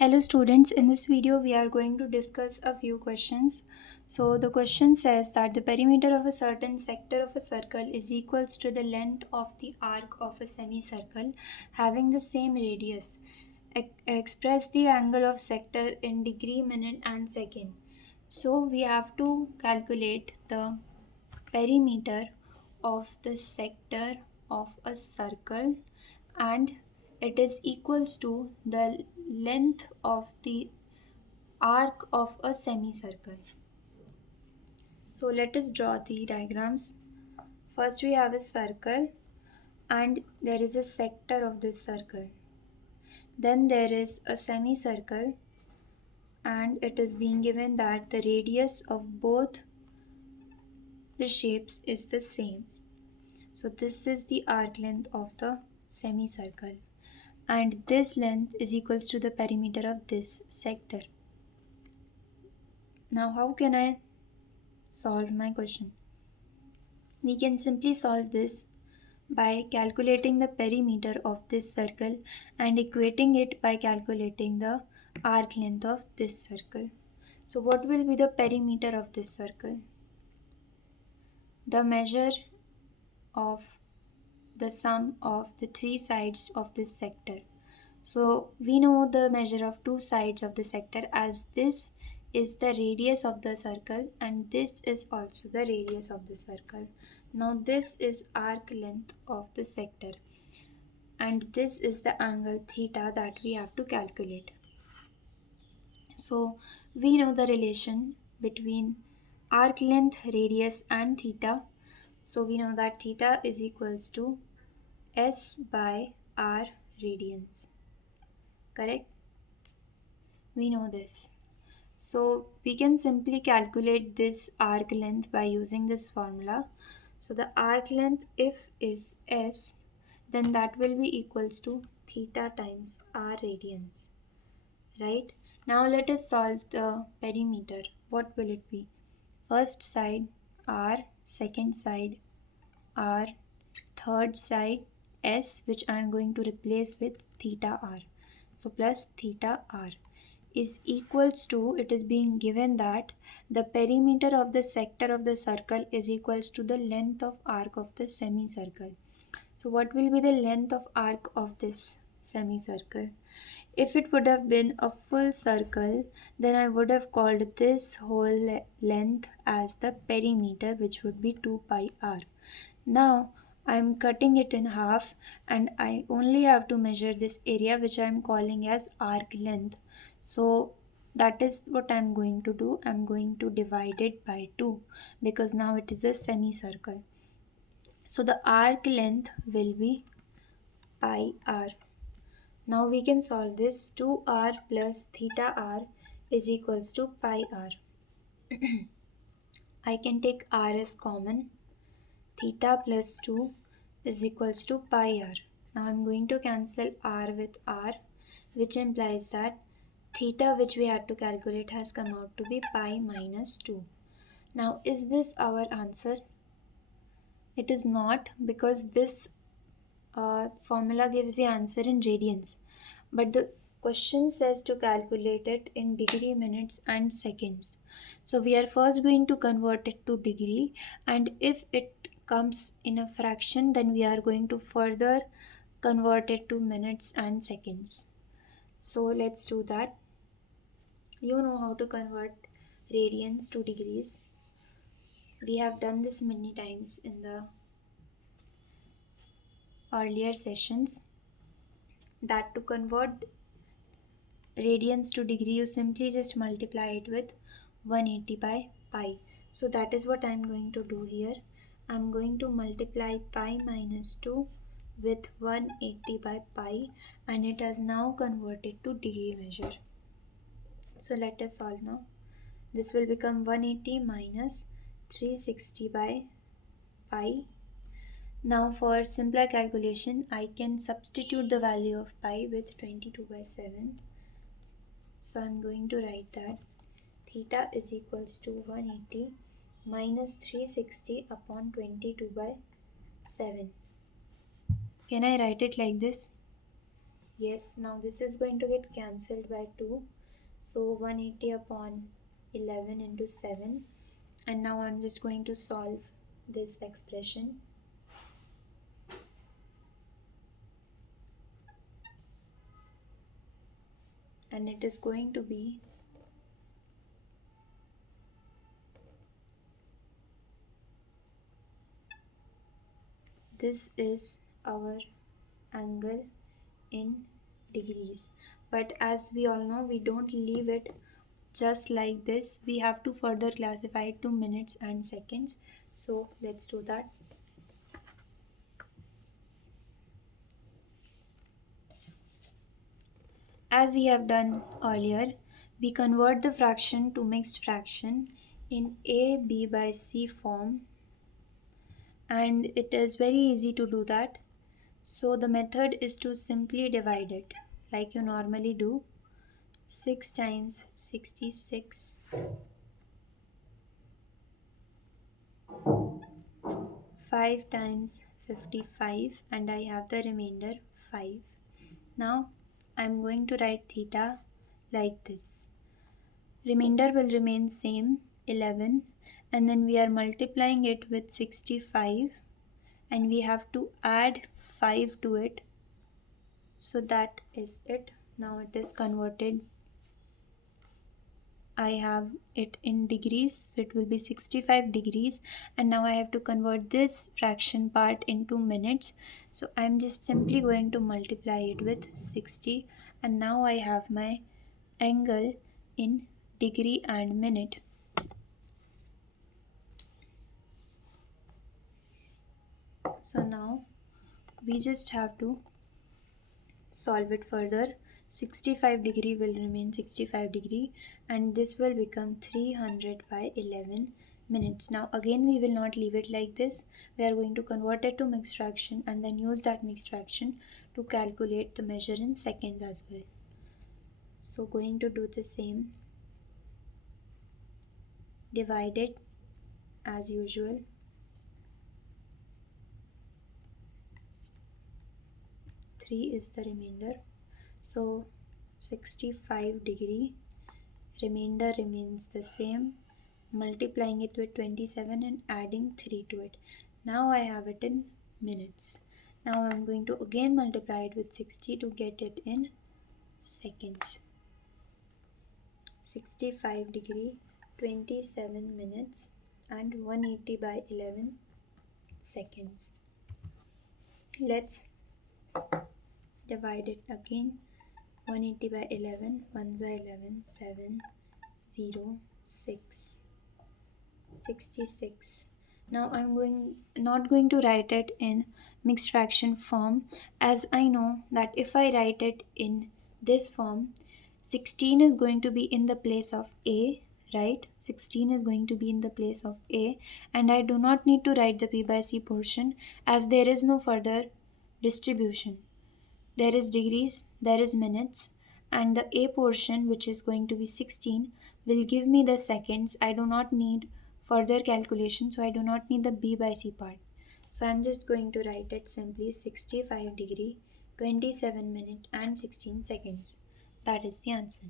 Hello students, in this video we are going to discuss a few questions. So the question says that the perimeter of a certain sector of a circle is equals to the length of the arc of a semicircle having the same radius. Express the angle of sector in degree, minute and second. So we have to calculate the perimeter of the sector of a circle, and it is equals to the length of the arc of a semicircle. So let us draw the diagrams. First we have a circle and there is a sector of this circle. Then there is a semicircle and it is being given that the radius of both the shapes is the same. So this is the arc length of the semicircle, and this length is equals to the perimeter of this sector. Now how can I solve my question? We can simply solve this by calculating the perimeter of this circle and equating it by calculating the arc length of this circle. So what will be the perimeter of this circle? The measure of the sum of the three sides of this sector. So we know the measure of two sides of the sector as this is the radius of the circle and this is also the radius of the circle. Now this is arc length of the sector and this is the angle theta that we have to calculate. So we know the relation between arc length, radius and theta. So we know that theta is equals to S by R radians. Correct? We know this. So we can simply calculate this arc length by using this formula. So the arc length if is S, then that will be equals to theta times R radians. Right? Now let us solve the perimeter. What will it be? First side R, second side R, third side S, which I am going to replace with theta R. So plus theta R is equals to, it is being given that the perimeter of the sector of the circle is equals to the length of arc of the semicircle. So what will be the length of arc of this semicircle? If it would have been a full circle, then I would have called this whole length as the perimeter, which would be 2 pi r. Now I am cutting it in half and I only have to measure this area, which I am calling as arc length. So that is what I am going to do. I am going to divide it by 2 because now it is a semicircle. So the arc length will be pi r. Now we can solve this. 2r plus theta r is equals to pi r. I can take r as common. Theta plus 2 is equals to pi r. Now I'm going to cancel r with r, which implies that theta, which we had to calculate, has come out to be pi minus 2. Now is this our answer? It is not, because this formula gives the answer in radians, but the question says to calculate it in degree, minutes and seconds. So we are first going to convert it to degree, and if it comes in a fraction, then we are going to further convert it to minutes and seconds. So let's do that. You know how to convert radians to degrees. We have done this many times in the earlier sessions, that to convert radians to degree, you simply just multiply it with 180 by pi. So that is what I am going to do here. I am going to multiply pi minus 2 with 180 by pi, and it has now converted to degree measure. So let us solve now. This will become 180 minus 360 by pi. Now for simpler calculation, I can substitute the value of pi with 22 by 7. So I'm going to write that theta is equals to 180 minus 360 upon 22 by 7. Can I write it like this? Yes, now this is going to get cancelled by 2. So 180 upon 11 into 7. And now I'm just going to solve this expression. And it is going to be this is our angle in degrees. But as we all know, we don't leave it just like this. We have to further classify it to minutes and seconds. So let's do that. As we have done earlier, we convert the fraction to mixed fraction in A B by C form, and it is very easy to do that. So the method is to simply divide it like you normally do. 6 times 66, 5 times 55, and I have the remainder 5. Now I'm going to write theta like this. Remainder will remain same, 11, and then we are multiplying it with 65, and we have to add 5 to it. So that is it. Now it is converted. I have it in degrees, so it will be 65 degrees, and now I have to convert this fraction part into minutes. So I'm just simply going to multiply it with 60, and now I have my angle in degree and minute. So now we just have to solve it further. 65 degree will remain 65 degree, and this will become 300 by 11 minutes. Now again we will not leave it like this. We are going to convert it to mixed fraction and then use that mixed fraction to calculate the measure in seconds as well. So going to do the same. Divide it as usual. 3 is the remainder. So 65 degree, remainder remains the same, multiplying it with 27 and adding 3 to it. Now I have it in minutes. Now I'm going to again multiply it with 60 to get it in seconds. 65 degree, 27 minutes, and 180 by 11 seconds. Let's divide it again. 180 by 11, 1s are 11, 7, 0, 6, 66. Now I'm not going to write it in mixed fraction form, as I know that if I write it in this form, 16 is going to be in the place of A, right? 16 is going to be in the place of A, and I do not need to write the P by C portion as there is no further distribution. There is degrees, there is minutes, and the A portion, which is going to be 16, will give me the seconds. I do not need further calculation, so I do not need the B by C part. So I'm just going to write it simply 65 degree, 27 minute and 16 seconds. That is the answer.